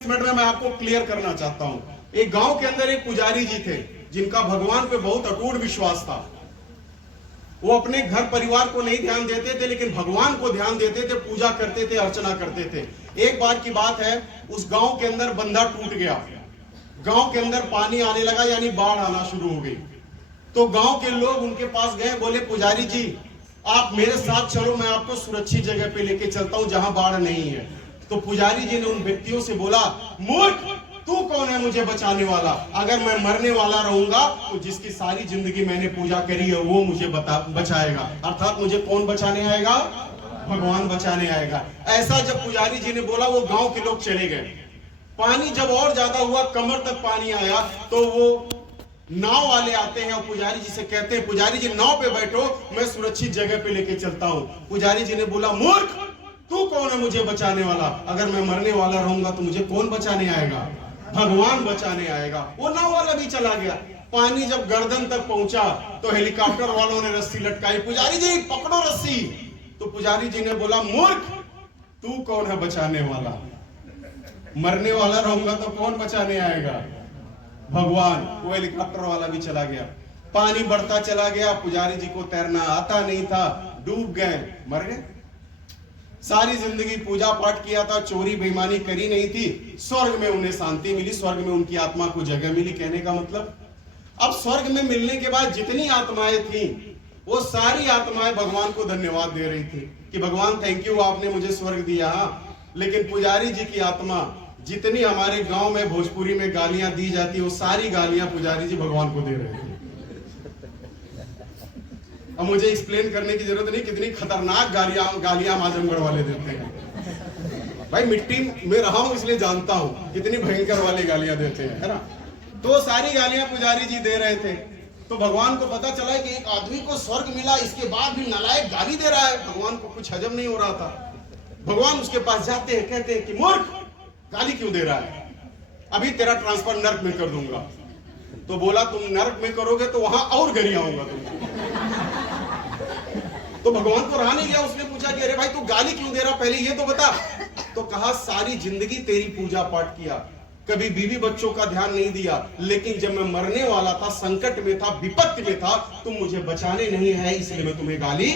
Minute में मैं आपको क्लियर करना चाहता हूं। एक गांव के अंदर एक पुजारी जी थे जिनका भगवान पे बहुत अटूट विश्वास था। वो अपने घर परिवार को नहीं ध्यान देते थे, लेकिन भगवान को ध्यान देते थे, पूजा करते थे, अर्चना करते थे। एक बार की बात है, उस गांव के अंदर बंधा टूट गया, गांव के अंदर पानी आने लगा, यानी बाढ़ आना शुरू हो गई। तो गांव के लोग उनके पास गए, बोले पुजारी जी आप मेरे साथ चलो, मैं आपको सुरक्षित जगह पे लेके चलता हूं जहां बाढ़ नहीं है। तो पुजारी जी ने उन व्यक्तियों से बोला, मूर्ख तू कौन है मुझे बचाने वाला? अगर मैं मरने वाला रहूंगा तो जिसकी सारी जिंदगी मैंने पूजा करी है वो मुझे बचाएगा। अर्थात मुझे कौन बचाने आएगा? भगवान बचाने आएगा। ऐसा जब पुजारी जी ने बोला, वो गांव के लोग चले गए। पानी जब और ज्यादा हुआ, कमर तक पानी आया, तो वो नाव वाले आते हैं और पुजारी जी से कहते हैं, पुजारी जी नाव पे बैठो, मैं सुरक्षित जगह पे लेके चलता हूं। पुजारी जी ने बोला, मूर्ख तू कौन है मुझे बचाने वाला? अगर मैं मरने वाला रहूंगा तो मुझे कौन बचाने आएगा? भगवान बचाने आएगा। वो नाव वाला भी चला गया। पानी जब गर्दन तक पहुंचा तो हेलीकॉप्टर वालों ने रस्सी लटकाई, पुजारी जी पकड़ो रस्सी। तो पुजारी जी ने बोला, मूर्ख तू कौन है बचाने वाला? मरने वाला रहूंगा तो कौन बचाने आएगा? भगवान। वो हेलीकॉप्टर वाला भी चला गया। पानी बढ़ता चला गया, पुजारी जी को तैरना आता नहीं था, डूब गए, मर गए। सारी जिंदगी पूजा पाठ किया था, चोरी बेईमानी करी नहीं थी, स्वर्ग में उन्हें शांति मिली, स्वर्ग में उनकी आत्मा को जगह मिली। कहने का मतलब, अब स्वर्ग में मिलने के बाद जितनी आत्माएं थी, वो सारी आत्माएं भगवान को धन्यवाद दे रही थी कि भगवान थैंक यू, आपने मुझे स्वर्ग दिया। लेकिन पुजारी जी की आत्मा, जितनी हमारे गांव में भोजपुरी में गालियां दी जाती, वो सारी गालियां पुजारी जी भगवान को दे रहे थे। अब मुझे एक्सप्लेन करने की जरूरत नहीं कितनी खतरनाक गालियां आजमगढ़ वाले देते हैं। भाई मिट्टी में रहा हूं इसलिए जानता हूं कितनी भयंकर वाली गालियां देते हैं, है ना। तो सारी गालियां पुजारी जी दे रहे थे। तो भगवान को पता चला कि एक आदमी को स्वर्ग मिला, इसके बाद भी नालायक गाली दे रहा है। भगवान को कुछ हजम नहीं हो रहा था। भगवान उसके पास जाते हैं, कहते हैं कि मूर्ख गाली क्यों दे रहा है? अभी तेरा ट्रांसफर नर्क में कर दूंगा। तो बोला, तुम नर्क में करोगे तो वहां और गरियाऊंगा तुम। तो भगवान को रहा नहीं गया, उसने पूछा कि अरे भाई तू गाली क्यों दे रहा, पहले ये तो बता। तो कहा, सारी जिंदगी तेरी पूजा पाठ किया, कभी बीवी बच्चों का ध्यान नहीं दिया, लेकिन जब मैं मरने वाला था, संकट में था, विपत्ति में था, तुम मुझे बचाने नहीं है, इसलिए मैं तुम्हें गाली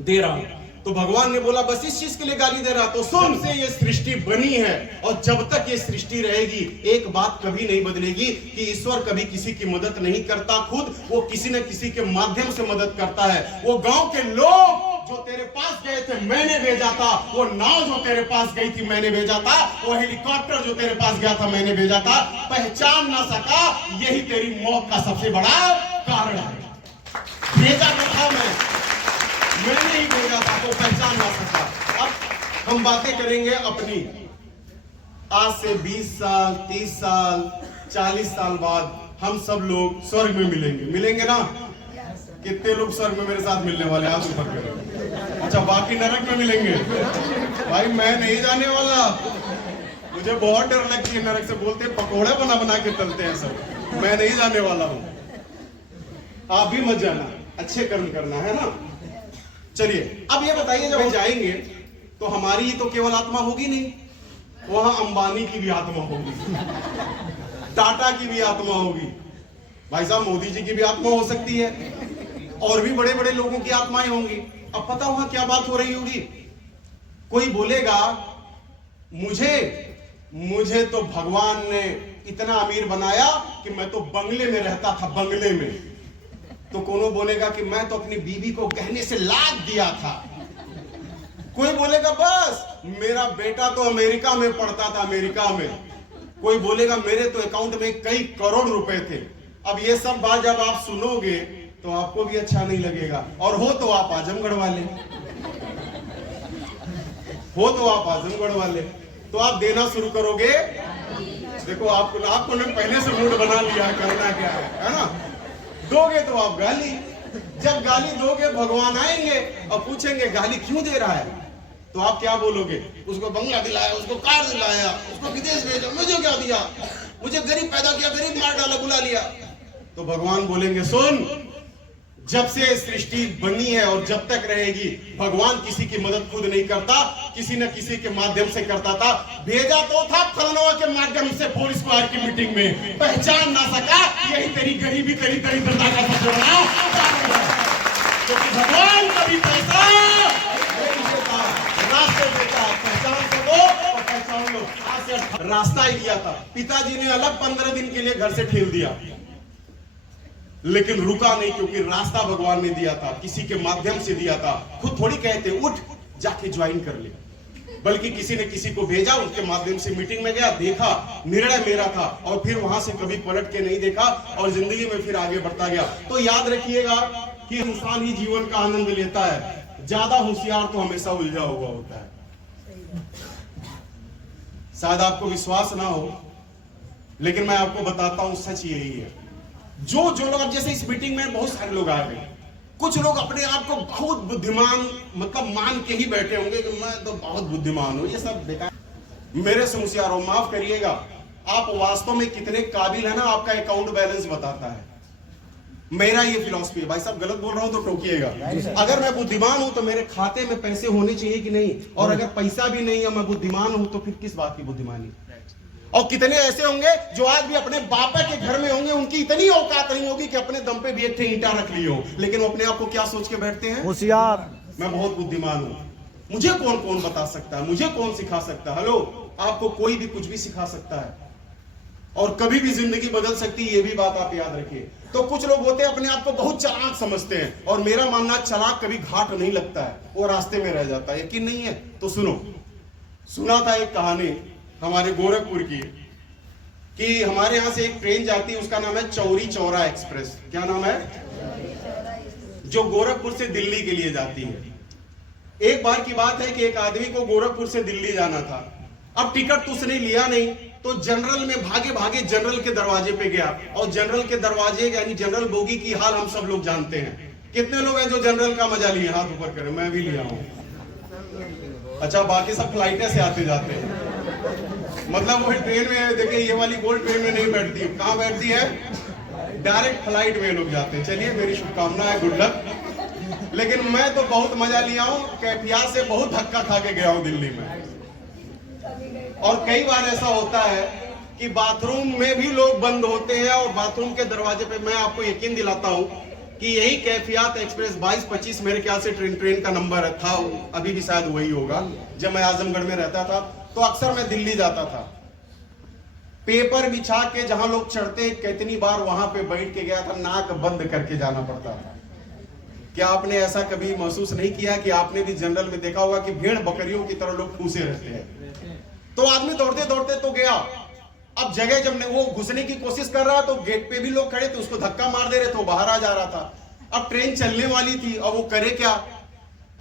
दे रहा हूं। तो भगवान ने बोला, बस इस चीज के लिए गाली दे रहा? तो सुन, से ये सृष्टि बनी है और जब तक ये सृष्टि रहेगी, एक बात कभी नहीं बदलेगी कि ईश्वर कभी किसी की मदद नहीं करता, खुद वो किसी न किसी के माध्यम से मदद करता है। वो गांव के लोग जो तेरे पास गए थे मैंने भेजा था, वो नाव जो तेरे पास गई थी मैंने भेजा था, वो हेलीकॉप्टर जो तेरे पास गया था मैंने भेजा था। पहचान ना सका, यही तेरी मौत का सबसे बड़ा कारण है। भेजा तो था मैंने ही भेजा था, तो पहचान ना सका। अब हम बातें करेंगे अपनी। आज से 20 साल 30 साल 40 साल बाद हम सब लोग स्वर्ग में मिलेंगे ना? कितने लोग स्वर्ग में मेरे साथ मिलने वाले? हाथ ऊपर करो। अच्छा, बाकी नरक में मिलेंगे? भाई मैं नहीं जाने वाला, मुझे बहुत डर लगती है नरक से। बोलते पकोड़े बना बना के तलते हैं सब, मैं नहीं जाने वाला हूं। आप भी मत जाना, अच्छे कर्म करना है ना। चलिए अब ये बताइए, जब हम जाएंगे तो हमारी तो केवल आत्मा होगी नहीं, वहां अंबानी की भी आत्मा होगी, टाटा की भी आत्मा होगी, भाई साहब मोदी जी की भी आत्मा हो सकती है, और भी बड़े बड़े लोगों की आत्माएं होंगी। अब पता वहां क्या बात हो रही होगी? कोई बोलेगा, मुझे तो भगवान ने इतना अमीर बनाया कि मैं तो बंगले में रहता था, बंगले में। तो कोनो बोलेगा कि मैं तो अपनी बीवी को गहने से लाद दिया था। कोई बोलेगा बस मेरा बेटा तो अमेरिका में पढ़ता था, अमेरिका में। कोई बोलेगा मेरे तो अकाउंट में कई करोड़ रुपए थे। अब ये सब बात जब आप सुनोगे तो आपको भी अच्छा नहीं लगेगा, और हो तो आप आजमगढ़ वाले, तो आप देना शुरू करोगे। देखो आपको ने पहले से मूड बना लिया करना क्या है ना। दोगे तो आप गाली, जब गाली दोगे भगवान आएंगे और पूछेंगे गाली क्यों दे रहा है, तो आप क्या बोलोगे? उसको बंगला दिलाया, उसको कार दिलाया, उसको विदेश भेजा, मुझे क्या दिया? मुझे गरीब पैदा किया, गरीब मार डाला, बुला लिया। तो भगवान बोलेंगे, सुन, जब से सृष्टि बनी है और जब तक रहेगी, भगवान किसी की मदद खुद नहीं करता, किसी न किसी के माध्यम से करता था। भेजा तो था फलनवा के माध्यम से फोर स्क्वायर की मीटिंग में, पहचान ना सका। यही तेरी गरीबी, तेरी दरिद्रता का सबसे बड़ा क्योंकि भगवान कभी पैसा रास्ते देता, पहचान सको और पहचान लो। आज से रास्ता ही दिया था, पिताजी ने अलग 15 दिन के लिए घर से ठेल दिया, लेकिन रुका नहीं, क्योंकि रास्ता भगवान ने दिया था, किसी के माध्यम से दिया था। खुद थोड़ी कहते उठ जाके ज्वाइन कर ले, बल्कि किसी ने किसी को भेजा, उसके माध्यम से मीटिंग में गया, देखा, निर्णय मेरा था, और फिर वहां से कभी पलट के नहीं देखा और जिंदगी में फिर आगे बढ़ता गया। तो याद रखिएगा कि इंसान ही जीवन का आनंद लेता है, ज्यादा होशियार तो हमेशा उलझा हुआ होता है। शायद आपको विश्वास ना हो, लेकिन मैं आपको बताता हूं, सच यही है। जो लोग, जैसे इस मीटिंग में बहुत सारे लोग आ गए, कुछ लोग अपने आप को बहुत बुद्धिमान मतलब मान के ही बैठे होंगे कि मैं तो बहुत बुद्धिमान हूं, ये सब बेकार। मेरे से होशियार, माफ करिएगा, आप वास्तव में कितने काबिल है ना, आपका अकाउंट बैलेंस बताता है। मेरा ये फिलॉसफी है। भाई साहब गलत बोल रहा हूं तो टोकिएगा। अगर मैं बुद्धिमान हूं तो मेरे खाते में पैसे होने चाहिए कि नहीं, और अगर पैसा भी नहीं है, मैं बुद्धिमान हूं, तो फिर किस बात की बुद्धिमानी। और कितने ऐसे होंगे जो आज भी अपने बापा के घर में होंगे, उनकी इतनी औकात नहीं होगी कि अपने दम पे भी एक ईंटा रख ली हो, लेकिन वो अपने आप को क्या सोच के बैठते हैं, होशियार, मैं बहुत बुद्धिमान हूं, मुझे कौन कौन बता सकता है, मुझे कौन सिखा सकता है। हेलो, आपको कोई भी कुछ भी सिखा सकता है और कभी भी जिंदगी बदल सकती है, ये भी बात आप याद रखिए। तो कुछ लोग होते हैं अपने आप को बहुत चालाक समझते हैं, और मेरा मानना चालाक कभी घाट नहीं लगता है, वो रास्ते में रह जाता है। यकीन नहीं है तो सुनो। सुना था एक कहानी हमारे गोरखपुर की, कि हमारे यहां से एक ट्रेन जाती है, उसका नाम है चौरी चौरा एक्सप्रेस। क्या नाम है? जो गोरखपुर से दिल्ली के लिए जाती है। एक बार की बात है कि एक आदमी को गोरखपुर से दिल्ली जाना था। अब टिकट तो उसने लिया नहीं, तो जनरल में भागे भागे जनरल के दरवाजे पे गया, और जनरल के दरवाजे यानी जनरल बोगी की हाल हम सब लोग जानते हैं। कितने लोग हैं जो जनरल का मजा लिए? हाथ ऊपर करें। मैं भी लिया हूं। अच्छा, बाकी सब फ्लाइटें से आते जाते हैं, मतलब वो ट्रेन में देखिए, ये वाली गोल्ड ट्रेन में नहीं बैठती है। कहां बैठती है? डायरेक्ट फ्लाइट में लोग जाते हैं। चलिए, मेरी शुभकामना है, गुड लक। लेकिन मैं तो बहुत मजा लिया हूं, कैफियत से बहुत धक्का खा के गया हूं दिल्ली में। और कई बार ऐसा होता है कि बाथरूम में भी लोग बंद होते हैं, और बाथरूम के दरवाजे पे मैं आपको यकीन दिलाता हूं कि यही कैफियत एक्सप्रेस 2225 मेरे ख्याल से ट्रेन का नंबर था, अभी भी शायद वही होगा। जब मैं आजमगढ़ में रहता था तो अक्सर मैं दिल्ली जाता था। पेपर बिछा के जहां लोग चढ़ते हैं, कितनी बार वहां पे बैठ के गया था, नाक बंद करके जाना पड़ता था। क्या आपने ऐसा कभी महसूस नहीं किया कि आपने भी जनरल में देखा होगा कि भेड़ बकरियों की तरह लोग ठूसे रहते हैं? तो आदमी दौड़ते दौड़ते तो गया, अब जगह जब वो घुसने की कोशिश कर रहा, तो गेट पे भी लोग खड़े थे, उसको धक्का मार दे रहे थे, वो बाहर आ जा रहा था। अब ट्रेन चलने वाली थी, अब वो करे क्या?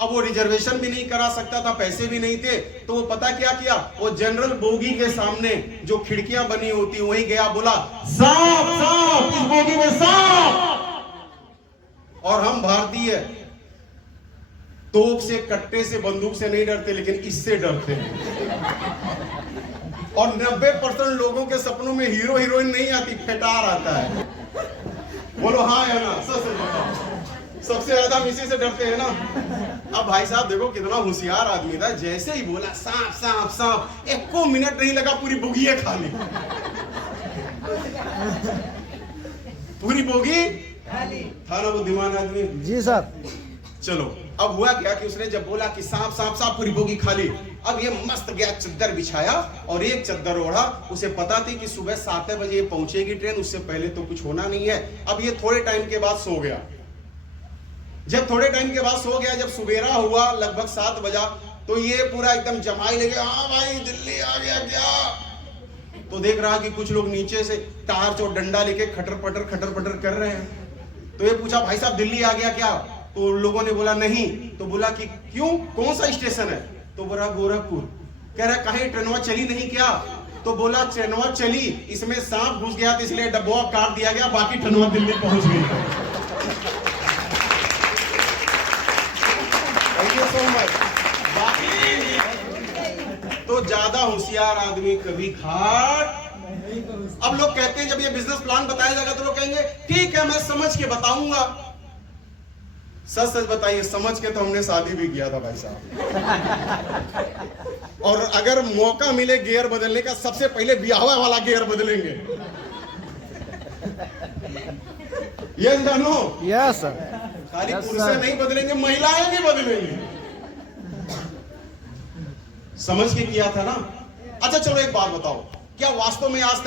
अब वो रिजर्वेशन भी नहीं करा सकता था, पैसे भी नहीं थे, तो वो पता क्या किया, वो जनरल बोगी के सामने जो खिड़कियां बनी होती वहीं गया, बोला सांप सांप, इस बोगी में सांप। और हम भारतीय तोप से, कट्टे से, बंदूक से नहीं डरते, लेकिन इससे डरते हैं। और 90% लोगों के सपनों में हीरो हीरोइन नहीं आती, फेटार आता है। बोलो हाँ या ना? सबसे ज्यादा हम इसी से डरते हैं ना। अब भाई साहब देखो कितना होशियार आदमी था, जैसे ही बोला सांप सांप सांप, 1 मिनट नहीं लगा, पूरी बोगी है खाली। पूरी बोगी खाली था ना, बुद्धिमान आदमी। जी सर। चलो, अब हुआ क्या कि उसने जब बोला कि सांप सांप सांप, पूरी बोगी खाली। अब ये मस्त गया, चद्दर बिछाया और एक चद्दर ओढ़ा। उसे पता थी कि सुबह 7 बजे पहुंचेगी ट्रेन, उससे पहले तो कुछ होना नहीं है। अब ये थोड़े टाइम के बाद सो गया। जब थोड़े टाइम के बाद सो गया, जब सुबेरा हुआ लगभग 7 बजा, तो ये पूरा एकदम जमाई लगे, हाँ भाई दिल्ली आ गया क्या? तो देख रहा कि कुछ लोग नीचे से टार्च और डंडा लेके खटर पटर कर रहे हैं। तो ये पूछा, भाई साहब दिल्ली आ गया क्या? तो लोगों ने बोला नहीं। तो बोला कि क्यों, कौन सा स्टेशन है? तो बोला गोरखपुर। कह रहा कहीं ट्रेनवा चली नहीं क्या? तो बोला ट्रेनवा चली, इसमें सांप घुस गया, तो इसलिए डब्बा काट दिया गया, बाकी ट्रेनवा दिल्ली पहुंच गई। तो ज्यादा होशियार आदमी कभी घाट। अब लोग कहते हैं, जब ये बिजनेस प्लान बताया जाएगा तो लोग कहेंगे ठीक है मैं समझ के बताऊंगा। सच सच बताइए, समझ के तो हमने शादी भी किया था भाई साहब। और अगर मौका मिले गियर बदलने का, सबसे पहले ब्याह वाला गियर बदलेंगे। यस जानो, यस सर। खाली पुरुष नहीं बदलेंगे, महिलाएं भी बदलेंगे। समझ के किया था ना। अच्छा चलो एक बात बताओ, क्या वास्तव में आज